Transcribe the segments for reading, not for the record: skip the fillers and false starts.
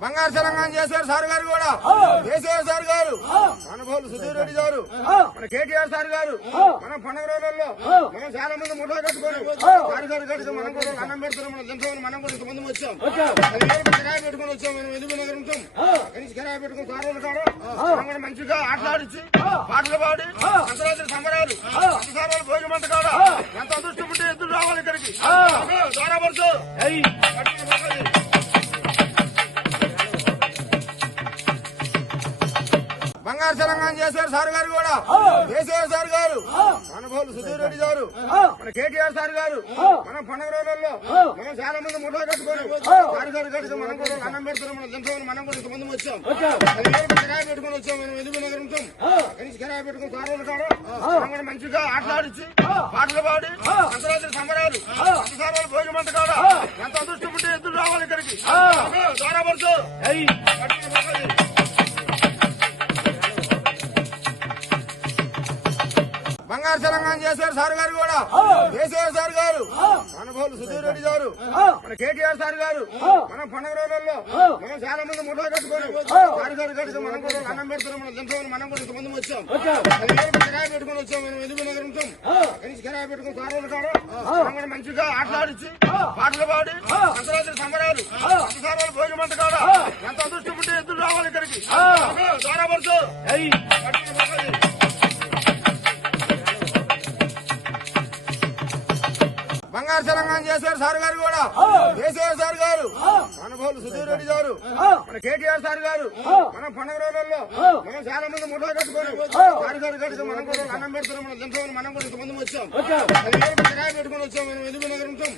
బంగారు తెలంగాణ చేశారు సార్ గారు కూడా కేసీఆర్ సార్ గారు మన బోలు సుధీర్ రెడ్డి గారు మన కేటీఆర్ సార్ గారు మనం పండుగ రోజుల్లో మనం చాలా మంది ముఠా కట్టుకొని సార్ గారు కట్టుకు మనం కూడా అన్నం పెడుతున్నాం మనం తింటామని మనం కూడా ఇంతమంది వచ్చాం కిరాయి పెట్టుకుని వచ్చాం మనం ఎదుగు నగర్ ఉంటాం కనీసం కిరాయి పెట్టుకుని సార్ వాళ్ళు కాదు మనం కూడా మంచిగా ఆటలాడిచ్చి పాటలు పాడి సంక్రాంతి సంబరాలు సంసారాలు భోజనం అంత కాడ ఎంత అదృష్టం ఉంటే ఎదురు రావాలి ఇక్కడికి ద్వారాపడుతూ బంగారు తెలంగాణ చేశారు సార్ గారు కూడా కేసీఆర్ సార్ గారు మన బోలు సుధీర్ రెడ్డి గారు మన కేటీఆర్ సార్ గారు మనం పండుగ రోజుల్లో మనం చాలా మంది ముఠా కట్టుకొని సార్ గారు కట్టుకు మనం కూడా అన్నం పెడుతున్నాం మనం తింటామని మనం కూడా ఇంతమంది వచ్చాం కిరాయి పెట్టుకుని వచ్చాం మనం ఎదుగు నగర్ ఉంటాం కనీసం కిరాయి పెట్టుకుని సార్ వాళ్ళు కాదు మనం కూడా మంచిగా ఆటలాడిచ్చి పాటలు పాడి సంక్రాంతి సంబరాలు సంసారాలు భోజనం అంత కాడ ఎంత అదృష్టం ఉంటే ఎదురు రావాలి ఇక్కడికి ద్వారాపడుతూ బంగారు తెలంగాణ చేశారు సార్ గారు కూడా కేసీఆర్ సార్ గారు మన బోలు సుధీర్ రెడ్డి గారు మన కేటీఆర్ సార్ గారు మనం పండుగ రోజుల్లో మనం చాలా మంది ముఠా కట్టుకొని సార్ గారు కట్టుకు మనం కూడా అన్నం పెడుతున్నాం మనం తింటామని మనం కూడా ఇంతమంది వచ్చాం కిరాయి పెట్టుకుని వచ్చాం మనం ఎదుగు నగర్ ఉంటాం కనీసం కిరాయి పెట్టుకుని సార్ వాళ్ళు కాదు మనం కూడా మంచిగా ఆటలాడిచ్చి పాటలు పాడి సంక్రాంతి సంబరాలు సంసారాలు భోజనం అంత కాడ ఎంత అదృష్టం ఉంటే ఎదురు రావాలి ఇక్కడికి ద్వారాపడుతూ బంగారు తెలంగాణ చేశారు సార్ గారు కూడా కేసీఆర్ సార్ గారు మన బోలు సుధీర్ రెడ్డి గారు మన కేటీఆర్ సార్ గారు మనం పండుగ రోజుల్లో మనం చాలా మంది ముఠా కట్టుకొని సార్ గారు కట్టుకు మనం కూడా అన్నం పెడుతున్నాం మనం తింటామని మనం కూడా ఇంతమంది వచ్చాం కిరాయి పెట్టుకుని వచ్చాం మనం ఎదుగు నగర్ ఉంటాం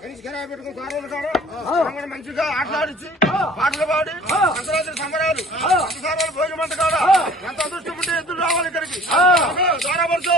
కనీసం కిరాయి పెట్టుకుని సార్ వాళ్ళు కాదు మనం కూడా మంచిగా ఆటలాడిచ్చి పాటలు పాడి సంక్రాంతి సంబరాలు సంసారాలు భోజనం అంత కాడ ఎంత అదృష్టం ఉంటే ఎదురు రావాలి ఇక్కడికి ద్వారాపడుతూ